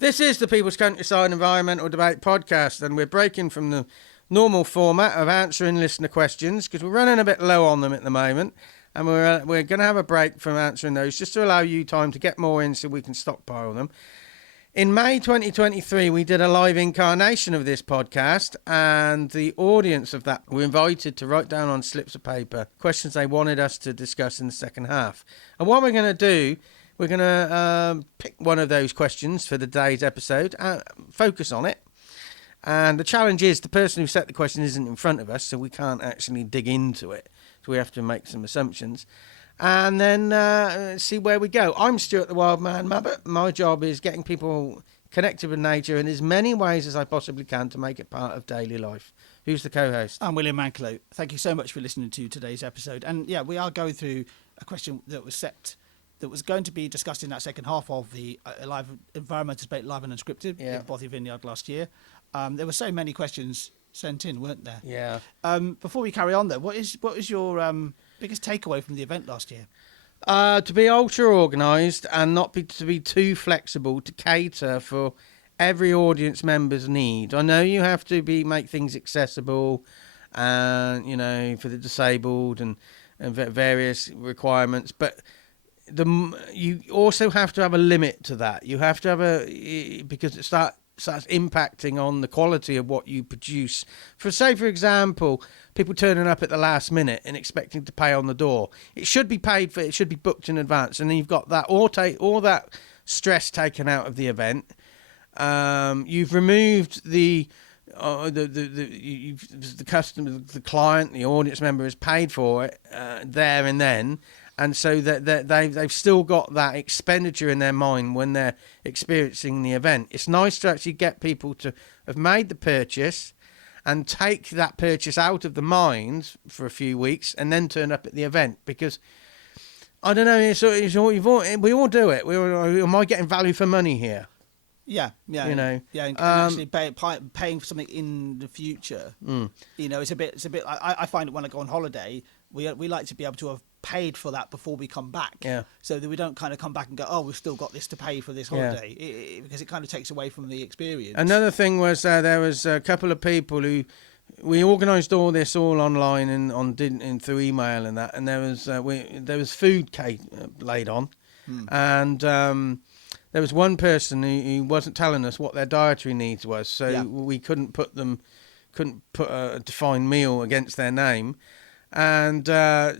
This is the People's Countryside Environmental Debate Podcast, and we're breaking from the normal format of answering listener questions because we're running a bit low on them at the moment, and we're going to have a break from answering those just to allow you time to get more in so we can stockpile them. In May 2023, we did a live incarnation of this podcast, and the audience of that were invited to write down on slips of paper questions they wanted us to discuss in the second half. And what we're going to do, we're going to pick one of those questions for the day's episode, focus on it. And the challenge is the person who set the question isn't in front of us, so we can't actually dig into it. So we have to make some assumptions. And then see where we go. I'm Stuart the Wild Man Mabbott. My job is getting people connected with nature in as many ways as I possibly can to make it part of daily life. Who's the co-host? I'm William Manklow. Thank you so much for listening to today's episode. And yeah, we are going through a question that was going to be discussed in that second half of the live Environmental Debate Live Unscripted in Bothy Vineyard last year. There were so many questions sent in, weren't there? Yeah. Before we carry on, though, what is your biggest takeaway from the event last year? To be ultra organised and not to be too flexible to cater for every audience member's need. I know you have to make things accessible, and for the disabled and various requirements, but you also have to have a limit to that. You have to have because it starts impacting on the quality of what you produce. For example, people turning up at the last minute and expecting to pay on the door. It should be paid for. It should be booked in advance, and then you've got that all that stress taken out of the event. You've removed the customer, the client, the audience member has paid for it there and then. And so that they've still got that expenditure in their mind when they're experiencing the event. It's nice to actually get people to have made the purchase and take that purchase out of the mind for a few weeks and then turn up at the event. Because, I don't know, we all do it. Am I getting value for money here? Yeah. And actually paying for something in the future. It's a bit. I find it when I go on holiday, we like to be able to have paid for that before we come back, so that we don't kind of come back and go, oh, we've still got this to pay for this holiday, because it kind of takes away from the experience. Another thing was there was a couple of people who we organised all this all online and through email and that, and there was food laid on, and there was one person who wasn't telling us what their dietary needs was, so we couldn't put a defined meal against their name. And so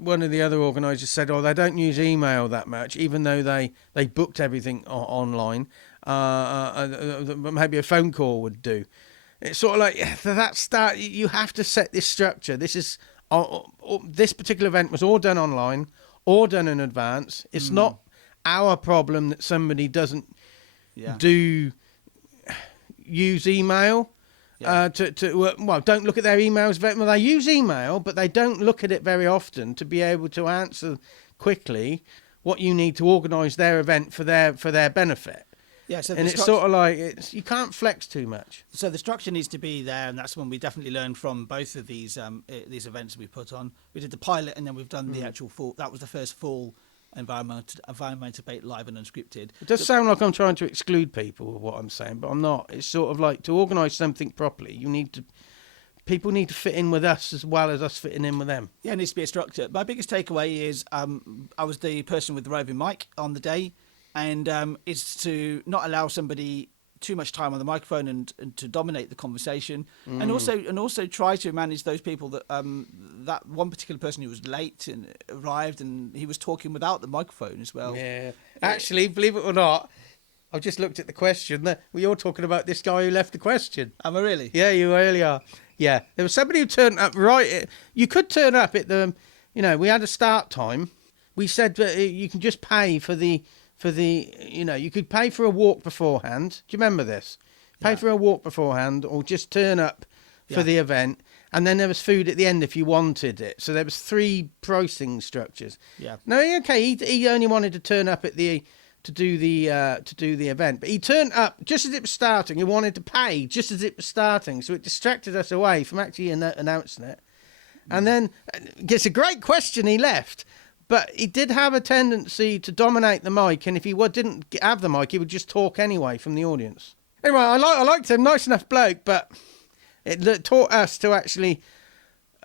one of the other organisers said, they don't use email that much, even though they booked everything online. Maybe a phone call would do. It's sort of like you have to set this structure. This particular event was all done online, all done in advance. It's not our problem that somebody doesn't use email. Don't look at their emails. Well, they use email, but they don't look at it very often to be able to answer quickly what you need to organise their event for their benefit. Yeah, so it's sort of like you can't flex too much. So the structure needs to be there, and that's when we definitely learned from both of these events we put on. We did the pilot, and then we've done the actual full. That was the first full Environmental Debate Live and Unscripted. It does sound like I'm trying to exclude people with what I'm saying, but I'm not. It's sort of like, to organise something properly, people need to fit in with us as well as us fitting in with them. Yeah, it needs to be a structure. My biggest takeaway is I was the person with the roving mic on the day, and is to not allow somebody too much time on the microphone and to dominate the conversation, and also try to manage those people that that one particular person who was late and arrived and he was talking without the microphone as well. Yeah, actually, believe it or not, I've just looked at the question. We're all talking about this guy who left the question. Am I really? Yeah, you really are. Yeah, there was somebody who turned up right. You could turn up at the, we had a start time. We said that you can just pay for the, you could pay for a walk beforehand. Do you remember this? Pay for a walk beforehand, or just turn up for the event, and then there was food at the end if you wanted it. So there was 3 pricing structures. Yeah. No, okay. He only wanted to turn up at to do the event, but he turned up just as it was starting. He wanted to pay just as it was starting, so it distracted us away from actually announcing it. And then it's a great question he left. But he did have a tendency to dominate the mic, and if he didn't have the mic, he would just talk anyway from the audience. Anyway, I liked him, nice enough bloke, but it taught us to actually,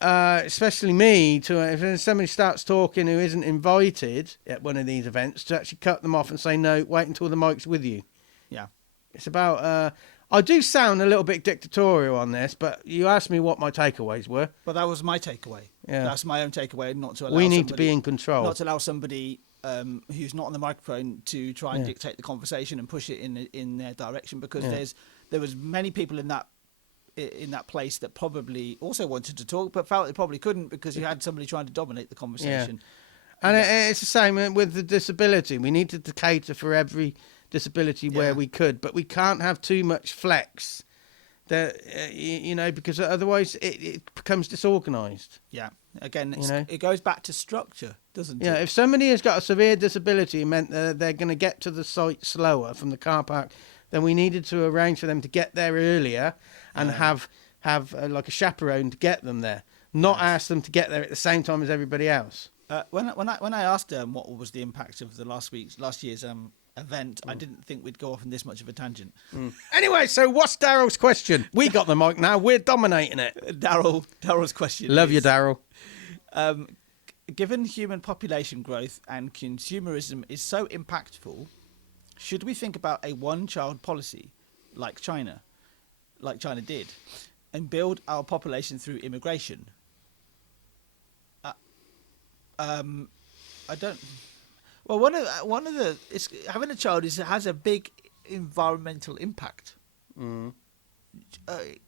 especially me, to if somebody starts talking who isn't invited at one of these events, to actually cut them off and say, no, wait until the mic's with you. Yeah. It's about... I do sound a little bit dictatorial on this, but you asked me what my takeaways were. But that was my takeaway. Yeah. That's my own takeaway, not to allow We need to be in control. Not to allow somebody who's not on the microphone to try and dictate the conversation and push it in their direction, because there was many people in that place that probably also wanted to talk but felt they probably couldn't because you had somebody trying to dominate the conversation. Yeah. And it's the same with the disability. We needed to cater for every disability where we could, but we can't have too much flex that because otherwise it becomes disorganized. Yeah, again, it goes back to structure, doesn't it? Yeah, if somebody has got a severe disability, it meant that they're going to get to the site slower from the car park, then we needed to arrange for them to get there earlier and have like a chaperone to get them there, not ask them to get there at the same time as everybody else. When I asked what was the impact of the last year's event, I didn't think we'd go off on this much of a tangent. Anyway, so what's Daryl's question? We got the mic now. We're dominating it. Daryl's question. Love you, Daryl. Given human population growth and consumerism is so impactful, should we think about a one-child policy like China did, and build our population through immigration? I don't. Well, one of the having a child has a big environmental impact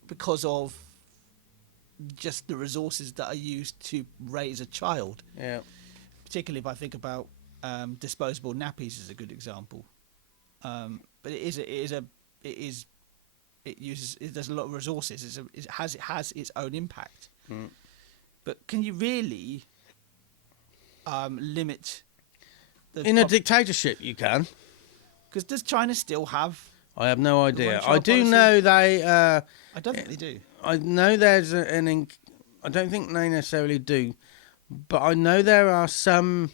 because of just the resources that are used to raise a child. Yeah. Particularly if I think about disposable nappies as a good example. But it there's a lot of resources. It has its own impact. But can you really limit? In a dictatorship, you can. Because does China still have? I have no idea. I do policy? know they. I don't think they do. I know there's I don't think they necessarily do, but I know there are some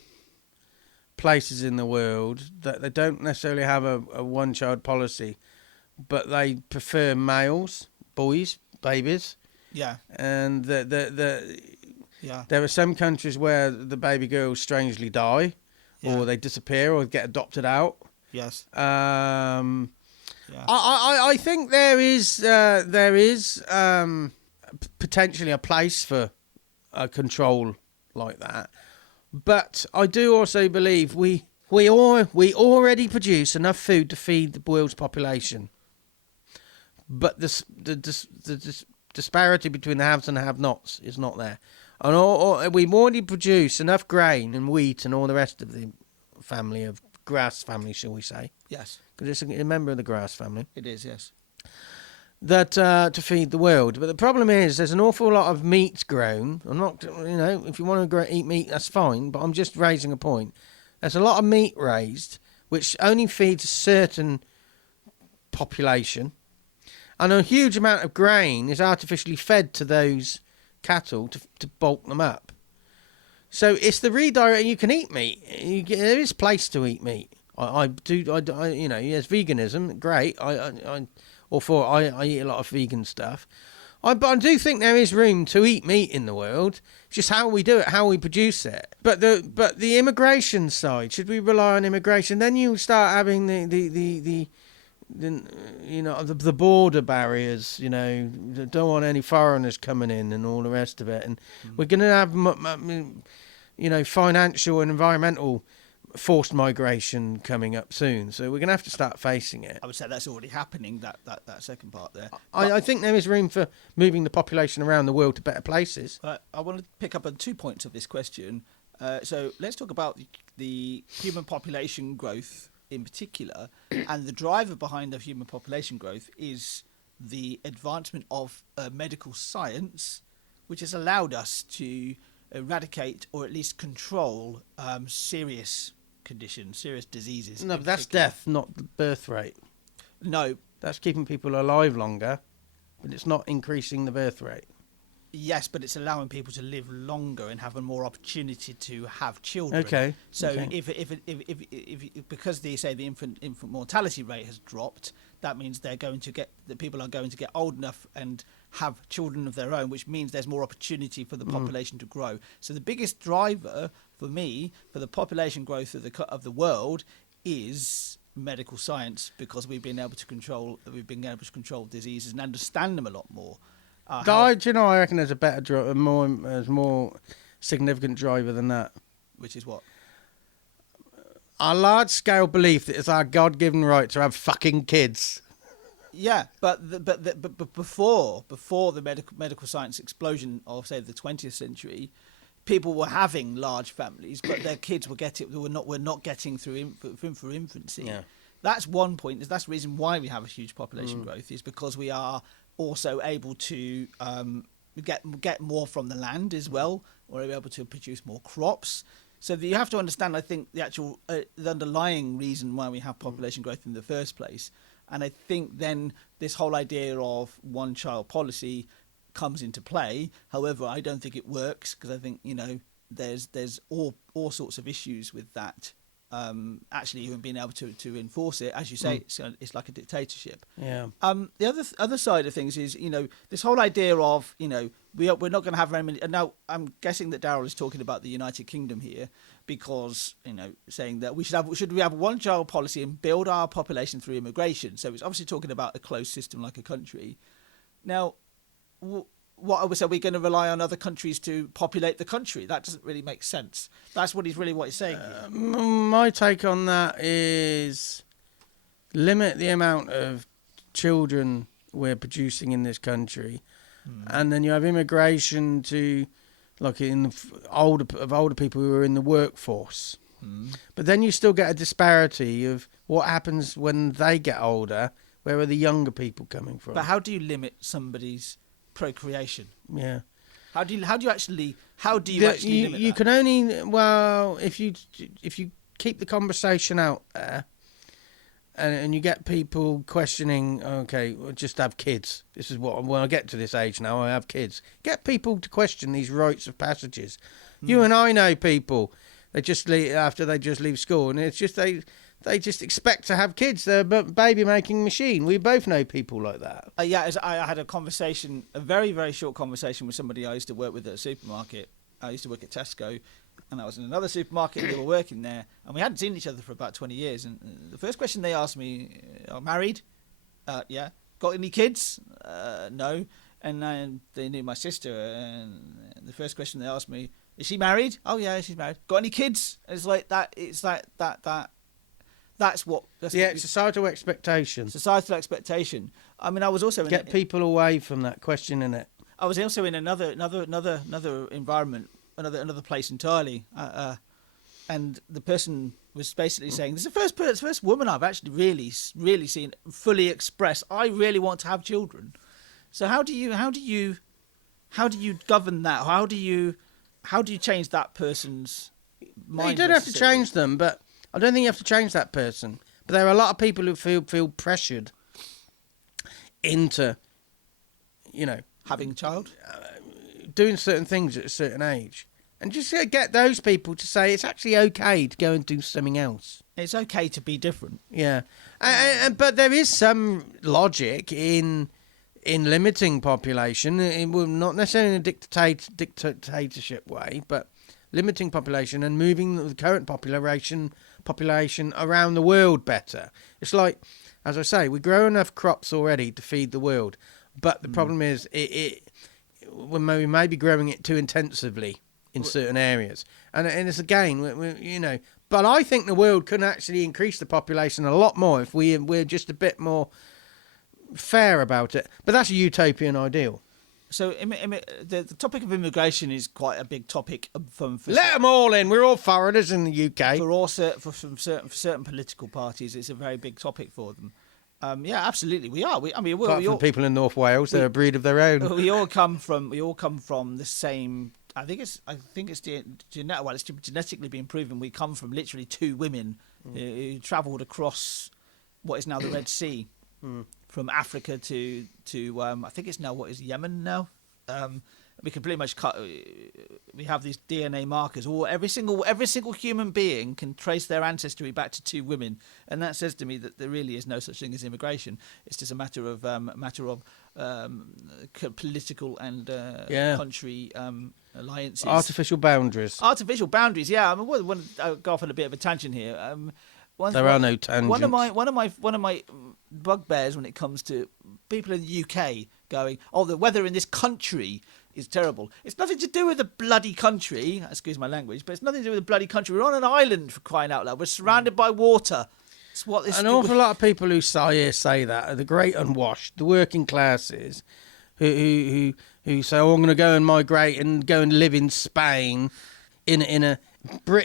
places in the world that they don't necessarily have a one-child policy, but they prefer males, boys, babies. Yeah. And there are some countries where the baby girls strangely die. Yeah. Or they disappear or get adopted out. Yes. I think there is potentially a place for a control like that, but I do also believe we already produce enough food to feed the world's population, but the disparity between the haves and the have-nots is not there. And we've already produced enough grain and wheat and all the rest of the family of grass family, shall we say? Yes. Because it's a member of the grass family. It is, yes. That to feed the world. But the problem is there's an awful lot of meat grown. I'm not, if you want to eat meat, that's fine. But I'm just raising a point. There's a lot of meat raised, which only feeds a certain population. And a huge amount of grain is artificially fed to those cattle to bulk them up. So it's the redirect. You can eat meat. There is place to eat meat. I do. Yes, veganism, great. I eat a lot of vegan stuff. But I do think there is room to eat meat in the world. It's just how we do it, how we produce it. But the immigration side, should we rely on immigration? Then you start having the border barriers, don't want any foreigners coming in and all the rest of it. And we're going to have, financial and environmental forced migration coming up soon. So we're going to have to start facing it. I would say that's already happening, that second part there. I think there is room for moving the population around the world to better places. I want to pick up on 2 points of this question. So let's talk about the human population growth in particular, and the driver behind the human population growth is the advancement of medical science, which has allowed us to eradicate or at least control serious conditions, serious diseases. No, but that's death, not the birth rate. No. That's keeping people alive longer, but it's not increasing the birth rate. Yes, but it's allowing people to live longer and have a more opportunity to have children. Okay. So okay. if because the infant mortality rate has dropped, that means the people are going to get old enough and have children of their own, which means there's more opportunity for the population to grow. So the biggest driver for me for the population growth of the world is medical science, because we've been able to control diseases and understand them a lot more. Do you know, I reckon there's a better, more significant driver than that. Which is what? Our large-scale belief that it's our God-given right to have fucking kids. Yeah, but before the medical science explosion of, say, the 20th century, people were having large families, but their kids were not getting through for infancy. Yeah. That's one point. That's the reason why we have a huge population growth, is because we are also able to get more from the land as well. We're able to produce more crops. So you have to understand, I think, the actual the underlying reason why we have population growth in the first place. And I think then this whole idea of one-child policy comes into play. However, I don't think it works, because I think, there's all sorts of issues with that. Actually even being able to enforce it, as you say, it's like a dictatorship. Yeah. The other side of things is, this whole idea of, we're not going to have very many. And now I'm guessing that Daryl is talking about the United Kingdom here, because, saying that we should we have a one-child policy and build our population through immigration. So it's obviously talking about a closed system like a country. Now, what are we going to rely on other countries to populate the country? That doesn't really make sense. That's what he's saying here. My take on that is limit the amount of children we're producing in this country, and then you have immigration to, like, older people who are in the workforce. But then you still get a disparity of what happens when they get older. Where are the younger people coming from? But how do you limit somebody's procreation? Yeah. How do you actually limit you that? can only, if you keep the conversation out there, and you get people questioning, okay, we'll just have kids. This is what, when I get to this age now, I have kids. Get people to question these rites of passages. You and I know people, they just leave after they just leave school, and it's just they just expect to have kids. They're a baby making machine. We both know people like that. I had a very, very short conversation with somebody I used to work with at a supermarket. I used to work at Tesco, and I was in another supermarket, and they were working there, and we hadn't seen each other for about 20 years. And the first question they asked me, "Are married?" Yeah. "Got any kids?" No. And then they knew my sister, and the first question they asked me, "Is she married?" "Oh yeah, she's married." "Got any kids?" It's like that. It's like that. That's societal expectation. Societal expectation. I mean, I was also get people away from that question, innit? I was also in another environment, another place entirely, and the person was basically saying, "This is the first woman I've actually really seen fully express, I really want to have children." So how do you govern that? How do you change that person's mind? You don't have to change them, but I don't think you have to change that person. But there are a lot of people who feel pressured into, having a child, doing certain things at a certain age. And just get those people to say it's actually okay to go and do something else. It's okay to be different. Yeah. But there is some logic in limiting population, not necessarily in a dictatorship way, but limiting population and moving the current population around the world better. It's like, as I say, we grow enough crops already to feed the world, but the problem is we may be growing it too intensively in certain areas, and it's again, But I think the world can actually increase the population a lot more if we're just a bit more fair about it. But that's a utopian ideal. So the topic of immigration is quite a big topic. Let them all in. We're all foreigners in the UK. For certain political parties, it's a very big topic for them. Yeah, absolutely, we are. Apart from people in North Wales, they're a breed of their own. We all come from the same. I think it's genetically been proven. We come from literally two women who travelled across what is now the Red Sea. From Africa to I think it's now what is Yemen now, we can pretty much cut. We have these DNA markers. Or every single human being can trace their ancestry back to 2 women, and that says to me that there really is no such thing as immigration. It's just a matter of political and country alliances. Artificial boundaries. Artificial boundaries. Yeah, I mean, I'll go off on a bit of a tangent here. There are no tangents. One of my bugbears when it comes to people in the UK going, oh, the weather in this country is terrible. It's nothing to do with the bloody country. Excuse my language, but it's nothing to do with the bloody country. We're on an island, for crying out loud. We're surrounded by water. It's what this. An awful lot of people who say that are the great unwashed, the working classes, who say, oh, I'm going to go and migrate and go and live in Spain, in a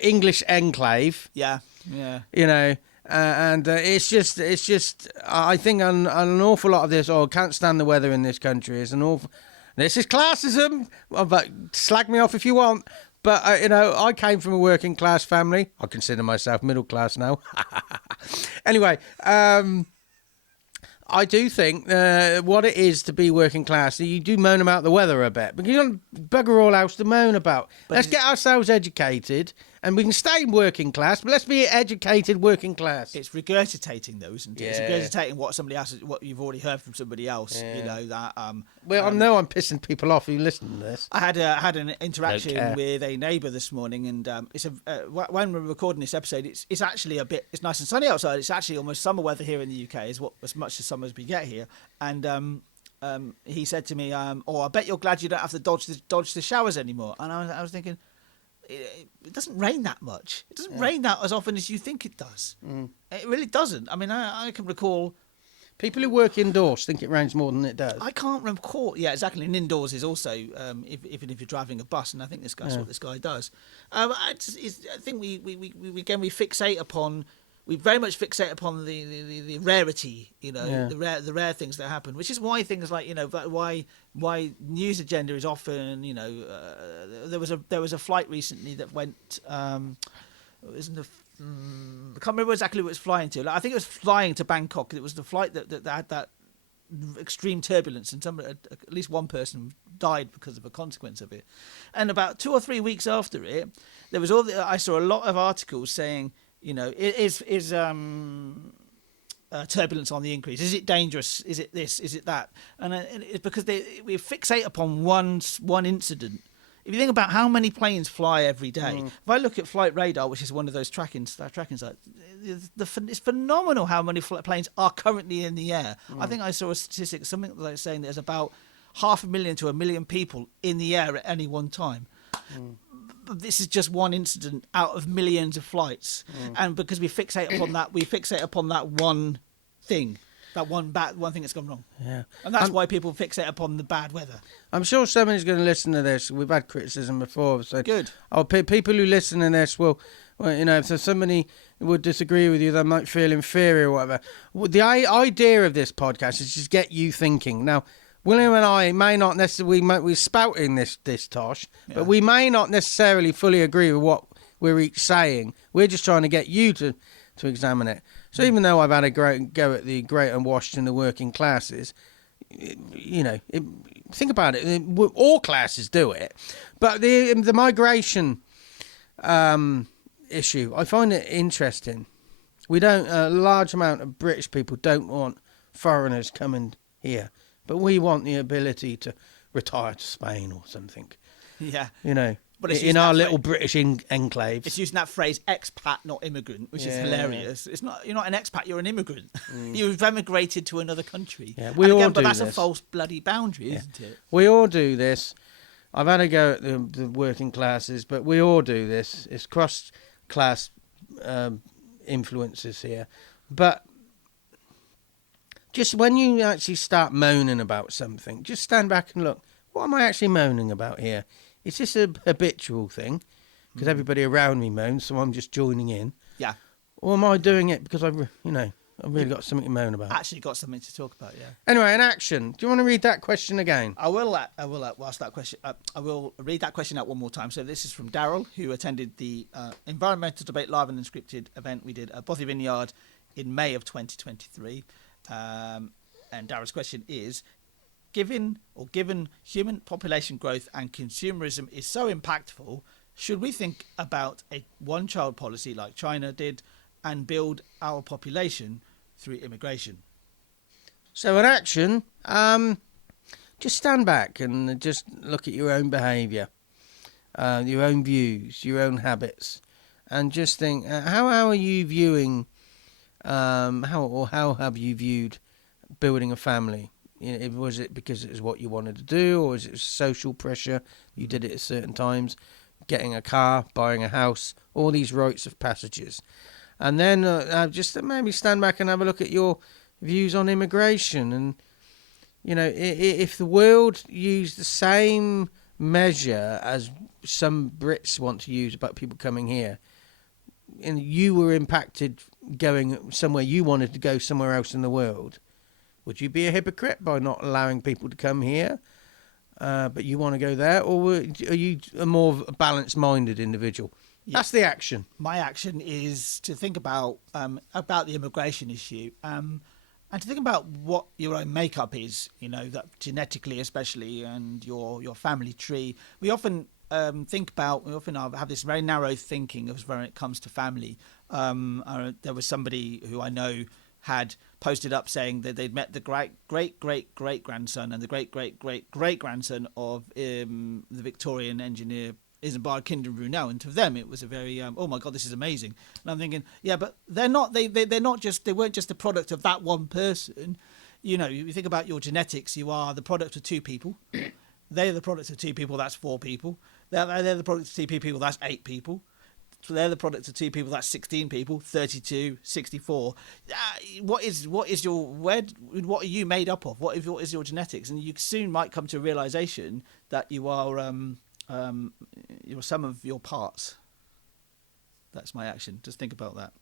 English enclave. Yeah. It's just. I think on an awful lot of this, I can't stand the weather in this country. Is an awful. This is classism. But slag me off if you want. But I came from a working class family. I consider myself middle class now. Anyway, I do think what it is to be working class, you do moan about the weather a bit, but you don't bugger all else to moan about. Let's get ourselves educated, and we can stay working class, but let's be educated working class. It's regurgitating though, isn't it? Yeah. It's regurgitating what somebody else, what you've already heard from somebody else. Yeah. You know that. Well, I know I'm pissing people off who listen to this. I had an interaction with a neighbour this morning, and it's when we're recording this episode, it's actually it's nice and sunny outside. It's actually almost summer weather here in the UK, as much as summer as we get here. And he said to me, "Oh, I bet you're glad you don't have to dodge the showers anymore." And I was thinking, it doesn't rain that much. It doesn't rain that as often as you think it does. It really doesn't. I mean, I can recall. People who work indoors think it rains more than it does. I can't recall. Yeah, exactly. And indoors is also, even if you're driving a bus, and I think that's what this guy does. I think we fixate upon. We very much fixate upon the rarity, the rare things that happen, which is why things like why news agenda is often, there was a flight recently that went, I can't remember exactly what it was flying to. I think it was flying to Bangkok. It was the flight that had that extreme turbulence, and at least one person died because of a consequence of it. And about 2 or 3 weeks after it, there was I saw a lot of articles saying, is turbulence on the increase? Is it dangerous? Is it this? Is it that? And it's because we fixate upon one incident. If you think about how many planes fly every day, if I look at Flight Radar, which is one of those tracking sites, it's phenomenal how many planes are currently in the air. I think I saw a statistic, something like saying there's about 500,000 to 1 million people in the air at any one time. But this is just one incident out of millions of flights, and because we fixate upon that one thing. That one thing that's gone wrong. Yeah. And that's why people fixate upon the bad weather. I'm sure somebody's going to listen to this. We've had criticism before. So, good. People who listen to this will, if somebody would disagree with you, they might feel inferior or whatever. The idea of this podcast is just get you thinking. Now, William and I may not necessarily, we're spouting this tosh, but we may not necessarily fully agree with what we're each saying. We're just trying to get you to examine it. So even though I've had a great go at the great unwashed and the working classes, think about it. All classes do it, but the migration issue, I find it interesting. A large amount of British people don't want foreigners coming here, but we want the ability to retire to Spain or something. Yeah. But in our little British enclaves. It's using that phrase expat, not immigrant, which is hilarious. It's not. You're not an expat, you're an immigrant. You've emigrated to another country. Yeah, but that's a false bloody boundary, isn't it? We all do this. I've had a go at the working classes, but we all do this. It's cross-class influences here. But just when you actually start moaning about something, just stand back and look, what am I actually moaning about here? Is this a habitual thing? Because everybody around me moans, so I'm just joining in. Yeah. Or am I doing it because I've really got something to moan about? Actually got something to talk about, yeah. Anyway, in action. Do you want to read that question again? I will ask that question. I will read that question out one more time. So this is from Daryl, who attended the Environmental Debate Live Unscripted event we did at Bothy Vineyard in May of 2023. And Daryl's question is, given human population growth and consumerism is so impactful, should we think about a one-child policy like China did and build our population through immigration? So in action, just stand back and just look at your own behaviour, your own views, your own habits, and just think, how are you viewing, how have you viewed building a family? Was it because it was what you wanted to do, or is it social pressure? You did it at certain times, getting a car, buying a house, all these rites of passages. And then just maybe stand back and have a look at your views on immigration. And, if the world used the same measure as some Brits want to use about people coming here, and you were impacted going somewhere you wanted to go somewhere else in the world, would you be a hypocrite by not allowing people to come here, but you want to go there? Or are you a more balanced-minded individual? Yeah. That's the action. My action is to think about the immigration issue, and to think about what your own makeup is, that genetically especially, and your family tree. We often have this very narrow thinking of when it comes to family. There was somebody who I know had posted up saying that they'd met the great grandson and the great grandson of the Victorian engineer Isambard Kingdom Brunel, and to them it was a very oh my god, this is amazing. And I'm thinking, yeah, but they weren't just the product of that one person. You think about your genetics, you are the product of two people. They're the product of two people, that's four people. They're the product of two people, that's eight people. So they're the product of two people, that's 16 people, 32, 64. What are you made up of? What is your genetics? And you soon might come to a realization that you are you're some of your parts. That's my action. Just think about that.